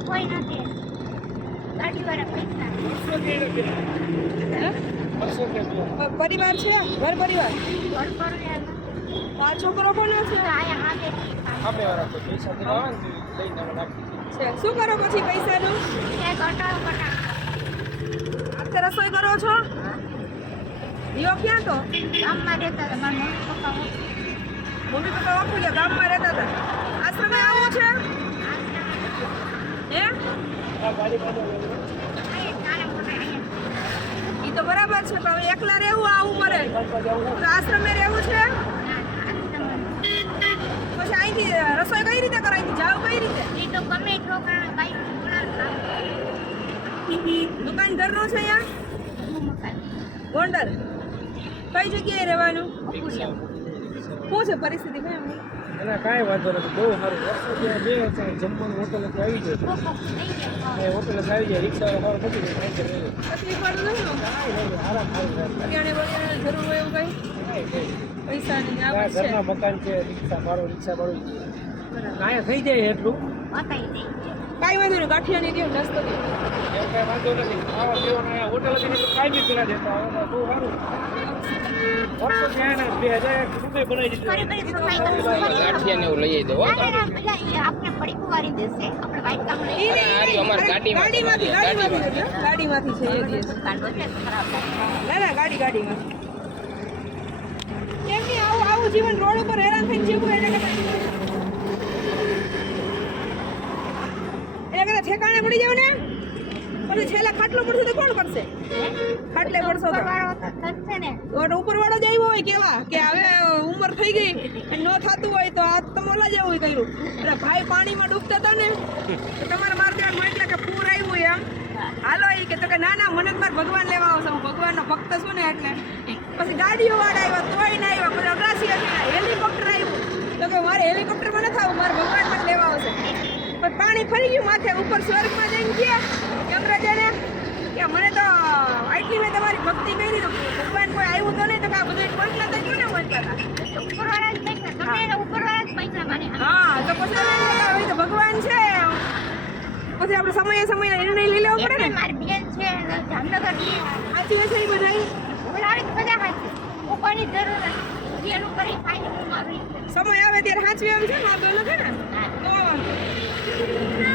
કોઈ નથી ગાડીવાળા પૈસા પરિવાર છે ઘર પરિવાર આ છોકરો કોનો છે શું કરો પછી પૈસાનું અત્યારે રસોઈ કરો છો દીવો ક્યાં તો ગામમાં રહેતા હતા મારા મમ્મી પપ્પા મમ્મી પપ્પા વાપુલિયા ગામમાં રહેતા હતા આશ્રમે આવો છે હે ઈ તો બરાબર છે પણ હવે એકલા રહેવું આવું પડે તો આશ્રમે રહેવું છે પછી અહીંથી રસોઈ કઈ રીતે કરાય જાવ કઈ રીતે એ તો ગમે છોકરાને બાઈક દુકાન ઘરનો છે અહીંયા ગોંડલ કઈ જગ્યાએ રહેવાનું શું છે પરિસ્થિતિ ભાઈ એમની એના કાંઈ વાંધો નથી બહુ સારું વર્ષો ત્યાં બે વર્ષ જમવાનું હોટલેથી આવી જાય હોટલેથી આવી જાય રિક્ષાવાળા નથી તકલીફ વાળું નહીં આરામ કરિયાણે બરિયાણે જરૂર હોય એવું કઈ પૈસાની આવક છે ઘરના મકાન છે રિક્ષા ભાડું કાંઈ થઈ જાય એટલું બતાવી દે કાંઈ વાંધો નહીં ગાંઠિયાની દો નાસ્તો દો એમ કાંઈ વાંધો નથી ખાવા પીવાના હોટલેથી તો કાંઈ બી પેલા દેતા બહુ સારું વર્ષો ત્યાં 2000 રૂપિયા બનાવી દીધું ગાંઠિયાને એવું લઈ દો આપણે પડી કુવારી દેશે આપણે વાઈટ કામ લઈ ગાડીમાંથી છે એ દિવસ ના ગાડીમાં કેમ કે આવું જીવન રોડ ઉપર હેરાન થઈને જીવવું એને કરતા ઠેકાણે પડી જાવ ને પછી છેલ્લા ખાટલો પડશે તો કોણ કરશે ખાટલે પડશો તો ઉપરવાળો જ આવ્યો હોય કેવા કે હવે ઉંમર થઈ ગઈ ન થતું હોય તો આ તમે ઓલા જેવું કર્યું એટલે ભાઈ પાણીમાં ડૂબતા હતા ને તો તમારે માર દેવાનું એટલે કે પૂર આવ્યું એમ હાલો એ કે તો કે ના મને માર ભગવાન લેવા આવશે હું ભગવાનનો ભક્ત છું ને એટલે પછી ગાડીઓ વાળા આવ્યા તોય ના આવ્યા પછી અગાસી હેલિકોપ્ટર આવ્યું તો કે મારે હેલિકોપ્ટરમાં નથી આવું મારે ભગવાન મને લેવા આવશે પણ પાણી ફરી ગયું માથે ઉપર સ્વર્ગમાં જઈને ગયા યમરાજાને કે મને તો આટલી મેં તમારી ભક્તિ કરી તો ભગવાન કોઈ આવ્યું તો નહીં તો આ બધું પૈસા તો ક્यों ને મળતા ઉપરવાળા જ પૈસા તમે એના ઉપરવાળા જ પૈસા માને હા તો પછી હવે તો ભગવાન છે પછી આપણે સમયે નિર્ણય લઈ લેવો પડે ને મારી બેન છે જામનગર ની સાચી હશે એ બધા બોલાવે તો બધા હાચી કોની જરૂર નથી એનું કરી ખાઈને હું મારી સમય આવે ત્યારે સાચવી આવે છે વાંધો નથી ને તો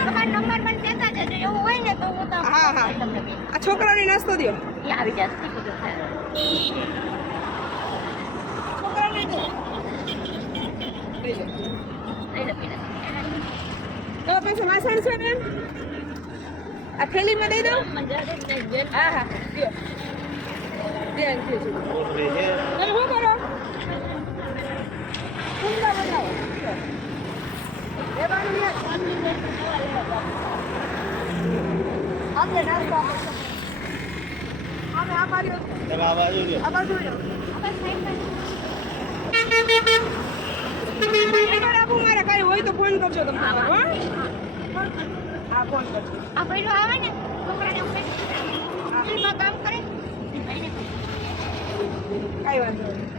તમારો નંબર મને દેતા જજો એવું હોય ને તો હું તો હા આ છોકરાને નાસ્તો દો એ આવી જશે છોકરાને દો તો પછી વાસણ છે ને આ થેલીમાં દઈ દો હા દો ધ્યાન છે તમે શું કરો કુંડા બનાવો આપણે નાસ્તો આપણે આ બાજુ મારે કઈ હોય તો ફોન કરજો તમે હા ફોન કરજો આ પહેલો આવે ને છોકરાને ઉપર કામ કરે કઈ વાંધો નહીં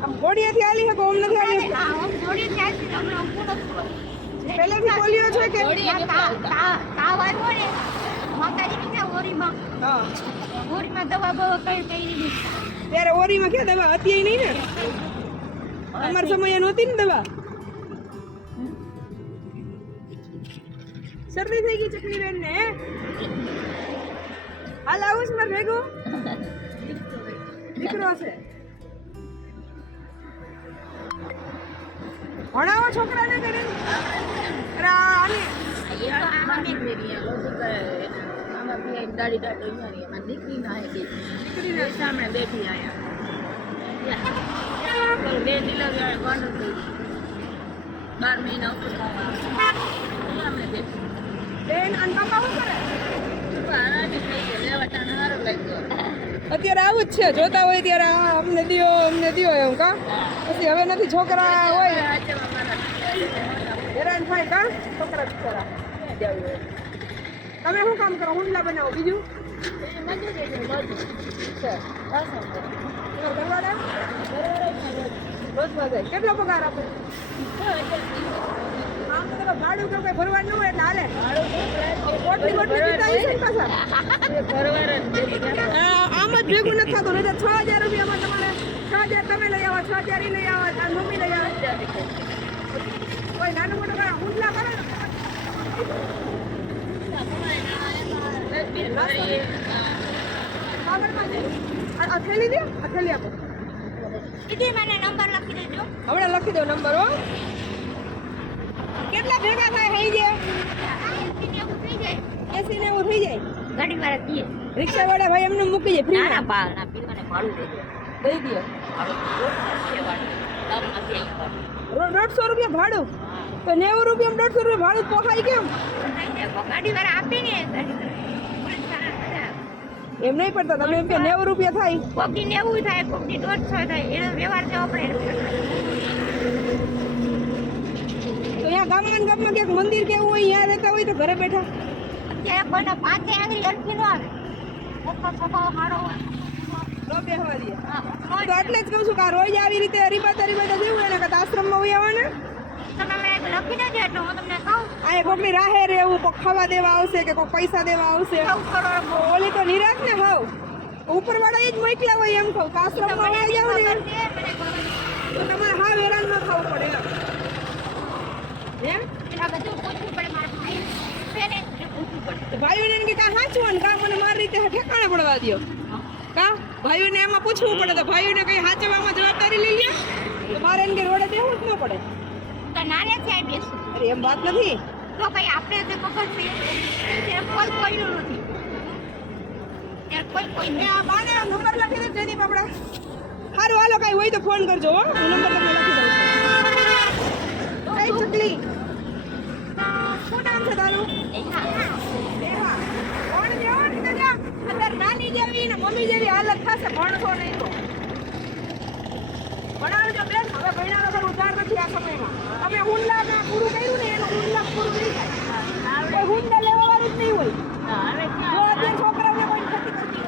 આમ ઘોડિયાથી આલી હકો ઓમ નથી આલી હા હું જોડી ચાલતી હમણાં પૂરો થયો પહેલેથી બોલ્યો છે કે તાવ આવ્યો ને માતાજી ની ઓરીમાં હા ઓરીમાં દવા બવા કઈ દીધી ત્યારે ઓરીમાં ક્યાં દવા હતી નહીં ને અમારા સમયે નહોતી ને દવા શરદી થઈ ગઈ ચકલી બેન ને હાલ આવું છે મારે ભેગું દીકરો છે ભણાવો છોકરાને ઘરે દીકરીને સામે બેઠી આયા બે ડિલિવરી વાળા 12 મહિના ઉપર સામે બેઠી બેન અને બાપા શું કરે લેવાટાને સારો લાગ્યો અત્યારે આવું જ છે જોતા હોય ત્યારે અમને દિયો એમ કા પછી હવે નથી છોકરા હોય હેરાન થાય કા છોકરા બિચારા તમે શું કામ કરો હુંડલા બનાવો બીજું રોજ કેટલો પગાર આપો આમ તો તમે ભાડું કે કઈ ભરવાનું ન હોય એટલે હાલે પોટલી પીતા હશે ને પાછા આમ જ ભેગું નથી થતું નહીં તો 6000 રૂપિયામાં તમારે 6000 તમે લઈ આવો 6000 લઈ આવો તાર મમ્મી લઈ આવે કોઈ નાનું મોટું કાંઈ હુંડલા કરે ને કાગળમાં છે આ થેલી દે આ થેલી આપો દીદી મને નંબર લખી દેજો હમણાં લખી દો નંબર હો કેટલા ભેગા થાય થઈ જાય 80 થઈ જાય 80 ને એવું થઈ જાય ગાડી વાળા દીએ રિક્ષા વાળા ભાઈ એમને મૂકી જાય ફ્રી ના પીવાને ભાડું દેજો દઈ દે 150 રૂપિયા ભાડું તો 90 રૂપિયા 150 રૂપિયા ભાડું પોખાય કેમ ગાડી વાળા આપે ને એમ નહીં પડતા તમે એમ કે 90 રૂપિયા થાય કોકની 90 થાય કોકની 150 થાય એનો વ્યવહાર જવો પડે તો અહીંયા ગામમાં ક્યાંક મંદિર કેવું હોય અહીંયા રહેતા હોય તો ઘરે બેઠા અત્યારે કોઈને પાંચે આંગળી અડકી ન આવે મોટો સ્વભાવ સારો હોય ન બેહવા દે હા તો એટલે જ કહું છું કે આ રોજ આવી રીતે હરીબાતા જેવું એના કરતા આશ્રમમાં હોય આવવાને તમે મને લખી દેજો એટલે હું તમને કહું આ કોકની રાહે રહેવું કોક ખાવા દેવા આવશે કે કોક પૈસા દેવા આવશે ઓલી તો નિરાશ ને હાવ ઉપરવાળા એ જ મોકલ્યા હોય એમ કહું કે આશ્રમમાં આવી જાવ ને તો તમારે હાવ હેરાન ન થવું પડે એમ એના બધું પૂછવું પડે મારા ભાઈ છે ને એટલે પૂછવું પડે તો ભાઈઓને એમ કે કાં સાચું ને કાં મને મારી રીતે ઠેકાણે પડવા દો કાં ભાઈઓને એમાં પૂછવું પડે તો ભાઈઓને કઈ સાચવવામાં જવાબદારી લઈ લે તો મારે એમ કે રોડે બેહવું જ ન પડે તો નાને ત્યાં બેસું અરે એમ વાત નથી તો કઈ આપણે જે ખબર છે ત્યાં કોઈ કોઈનું નથી ત્યાં કોઈ મેં આ બાને નંબર લખી દે જયદીપ આપણા સારું હાલો કાંઈ હોય તો ફોન કરજો હો હું નંબર તમને લખી દઉં છું કઈ ચકલી શું નામ છે તારું દેવા કોણ જેવો ને દાદા અંદર નાની જેવી ને મમ્મી જેવી હાલત થશે ભણશો નહીં તો ભણાવજો બેન હવે ભણ્યા વગર ઉધાર નથી આ સમયમાં તમે હુંડા પૂરું કર્યું ને એનું હુંડા પૂરું નહીં થાય કોઈ હુંડા લેવા વાળું જ નહીં હોય જો અત્યારે છોકરાઓને કોઈ ખતી કરતી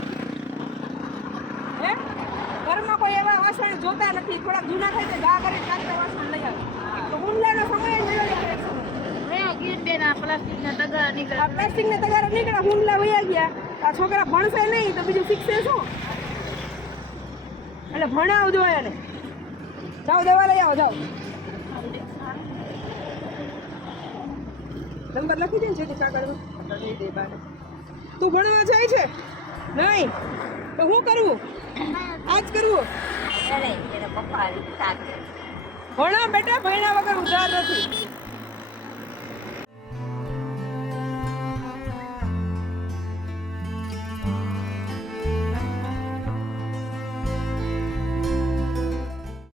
હે ઘરમાં કોઈ એવા વાસણ જોતા નથી થોડાક જૂના થાય તો ગા કરીને કાચના વાસણ લઈ આવે તો હુંડાનો સમય જ વયો જાય આ પ્લાસ્ટિકના તગારા નીકળ્યા હુંડા વયા ગયા આ છોકરા ભણશે નહીં તો બીજું શીખશે શું એટલે ભણાવજો એને જાઓ દવા લઈ આવો જાઓ નંબર લખી દે ને જેથી કાગળમાં તું ભણવા જાય છે નહીં તો શું કરવું આજ કરવું ભણા બેટા ભણ્યા વગર ઉધાર નથી